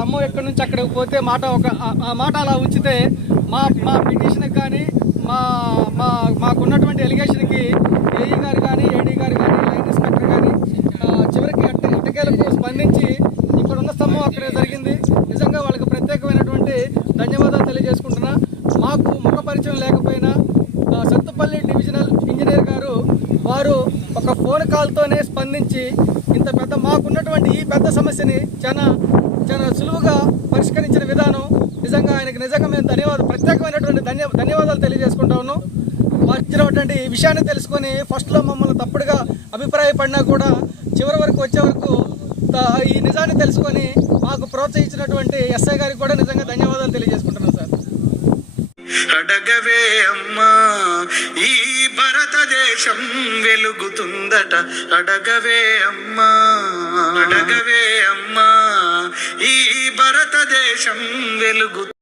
స్తంభం ఎక్కడి నుంచి అక్కడికి పోతే మాట ఆ మాట అలా ఉంచితే మా పిటిషన్కి కానీ మాకున్నటువంటి ఎలిగేషన్కి ఏఈ గారు కానీ ఏడీ గారు కానీ లైన్ ఇన్స్పెక్టర్ కానీ చివరికి ఎట్టకేలకు స్పందించి ఇక్కడ ఉన్న స్తంభం అక్కడ జరిగింది. నిజంగా వాళ్ళకి ప్రత్యేకమైనటువంటి ధన్యవాదాలు తెలియజేసుకుంటున్నా. మాకు ముఖ పరిచయం లేకపోయినా సత్తుపల్లి డివిజనల్ ఇంజనీర్ గారు వారు ఒక ఫోన్ కాల్తోనే స్పందించి ఇంత పెద్ద మాకున్నటువంటి ఈ పెద్ద సమస్యని చాలా సులువుగా పరిష్కరించిన విధానం నిజంగా ఆయనకి మేము ప్రత్యేకమైనటువంటి ధన్యవాదాలు తెలియజేసుకుంటా ఉన్నాం. వచ్చినటువంటి ఈ విషయాన్ని తెలుసుకొని ఫస్ట్లో మమ్మల్ని తప్పుడుగా అభిప్రాయపడినా కూడా చివరి వరకు వచ్చే వరకు ఈ నిజాన్ని తెలుసుకొని మాకు ప్రోత్సహించినటువంటి ఎస్ఐ గారికి కూడా నిజంగా ధన్యవాదాలు తెలియజేసుకుంటున్నాం సార్. అడగవే అమ్మా ఈ భారతదేశం వెలుగుతుందట, అడగవే అమ్మా, అడగవే అమ్మా ఈ భారతదేశం వెలుగు